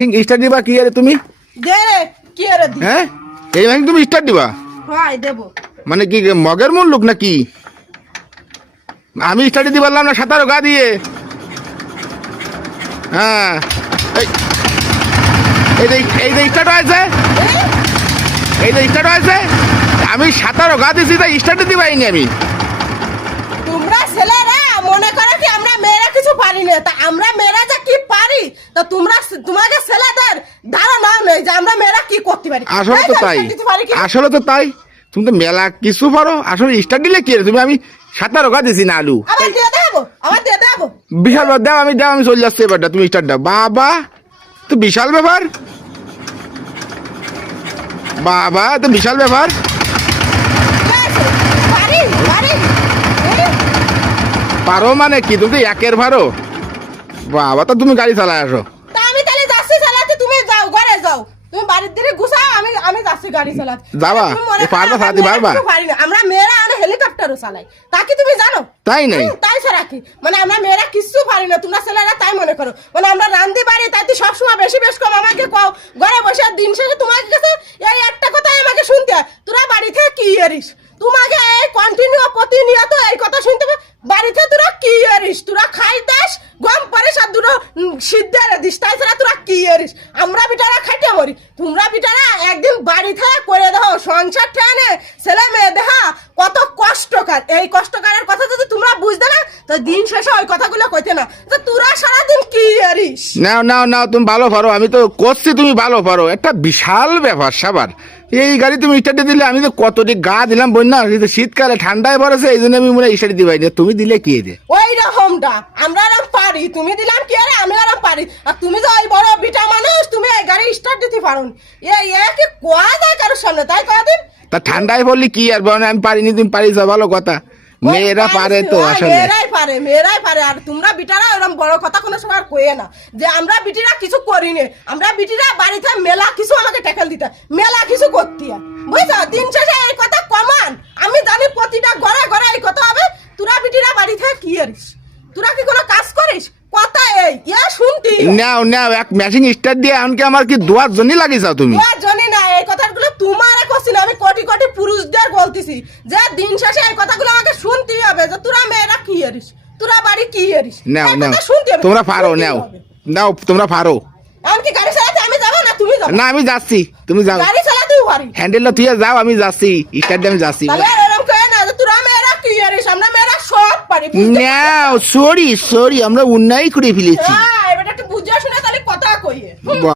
start দিবা কি আরে তুমি দে রে কি আরে দি হ্যাঁ এই ভাই তুমি স্টার্ট দিবা হয় দেব মানে কি মগের মূল লোক নাকি আমি স্টার্ট দিতে পারলাম না 17 গা দিয়ে হ্যাঁ এই যে স্টার্ট হয়েছে এই যে স্টার্ট হয়েছে আমি 17 গা দিয়েছি তাই স্টার্ট দিতে পারিনি আমি তোমরা ছেলেরা মনে করো কি আমরা মেয়েরা কিছু পারি না তা আমরা মেয়েরা যে কি পারি তা তোমরা তোমাদের ছেলেদের ধারণা নেই যে আমরা মেয়েরা কি করতে পারি আসলে তো তাই আসলে তো তাই তুমি তো মেলা কিছু পারো আসলে স্টার্ট দিলে কি তুমি আমি 17 গা দিয়েছি না আলু আমার দিয়ে দেবো বিশাল দাও আমি চলে যাচ্ছি এবারটা তুমি স্টার্ট দাও বাবা তো বিশাল ব্যাপার বাবা তো বিশাল ব্যাপার পারো মানে কি তুমি একের পারো বাবা তো তুমি গাড়ি চালায় আসো তা আমি তাহলে যাচ্ছি চালাতে তুমি যাও ঘরে যাও তুমি বাড়ির দিকে গুছাও আমি যাচ্ছি গাড়ি চালাতে যাবা পারবা চালাতে পারবা আমরা মেয়েরা আর হেলিকপ্টারও চালাই তা কি তুমি জানো তাই নাই তাই ছাড়া কি মানে আমরা মেয়েরা কিছু পারি না তোমরা ছেলেরা তাই মনে করো মানে আমরা রান্ধি পারি তাই তুই সবসময় বেশি কম আমাকে কও ঘরে বসে দিন শেষে তোমার কাছে এই একটা কথাই আমাকে শুনতে হয় তোরা বাড়ি থেকে কি এরিস তোমাকে এই কন্টিনিউ প্রতিনিয়ত এই কথা শুনতে হবে বাড়িতে তোরা কি এরিস তোরা খাই দাস গম পারিস আর দুটো সিদ্ধ দিস তাই ছাড়া তোরা কি এরিস আমরা বিটারা খাইতে মরি তোমরা বিটারা একদিন বাড়ি থেকে করে দাও সংসার টেনে ছেলে মেয়ে দেখা কত কষ্টকর এই কষ্টকরের কথা যদি তোমরা বুঝতে না তো দিন শেষে ওই কথাগুলো কইতে না তো তোরা সারাদিন কি এরিস নাও তুমি ভালো পারো আমি তো করছি তুমি ভালো পারো একটা বিশাল ব্যাপার সাবার এই গাড়ি তুমি স্টার্টে দিলে আমি তো কতটি গা দিলাম বন্যা শীতকালে ঠান্ডায় পড়েছে এই জন্য আমি মনে হয় স্টার্ট দিবাই না তুমি দিলে কি দে ওই রকমটা আমরা আরাম পারি তুমি দিলাম কি আরে আমি আরাম পারি আর তুমি যে ওই বড় বিটা মানুষ তুমি এই গাড়ি স্টার্ট দিতে পারো এই কি কোয়া যায় কারোর সামনে তাই কদিন তা ঠান্ডায় বললি কি আর বলে আমি পারিনি তুমি পারিস ভালো কথা মেয়েরা পারে তো আসলে মেয়েরাই পারে আর তোমরা বিটারা ওরকম বড় কথা কোনো সময় কইয়ে না যে আমরা বিটিরা কিছু করি না আমরা বিটিরা বাড়িতে মেলা কিছু আমাকে ট্যাকেল দিতে মেলা কিছু করতে বুঝছো দিন শেষে এই কথা কমান আমি জানি প্রতিটা ঘরে ঘরে এই কথা হবে তোরা বিটিরা বাড়ি থেকে কি করিস তোরা কি কোনো কাজ করিস কথা এই শুনতি নাও এক মেশিন স্টার্ট দিয়ে এমনকি আমার কি দুয়ার জন্য লাগি যাও তুমি দুয়ার জন্য না এই কথাগুলো তোমার কইছি না আমি কোটি কোটি পুরুষদের বলতেছি যে দিন শেষে এই কথাগুলো আমাকে শুনতেই হবে যে তোরা মেয়েরা কি করিস তোরা বাড়ি কি করিস নাও তোমরা পারো নাও তোমরা পারো এমনকি গাড়ি চালাতে আমি যাবো না তুমি যাও না আমি যাচ্ছি তুমি যাও গাড়ি চালাতেও পারি হ্যান্ডেলটা তুই যাও আমি যাচ্ছি স্টার্ট দিয়ে আমি যাচ্ছি তাহলে এরকম কই না যে তোরা মেয়েরা কি করিস আমরা মেয়েরা সব পারি নাও সরি আমরা অন্যায় করে ফেলেছি এবার একটু বুঝে শুনে তাহলে কথা কইয়ে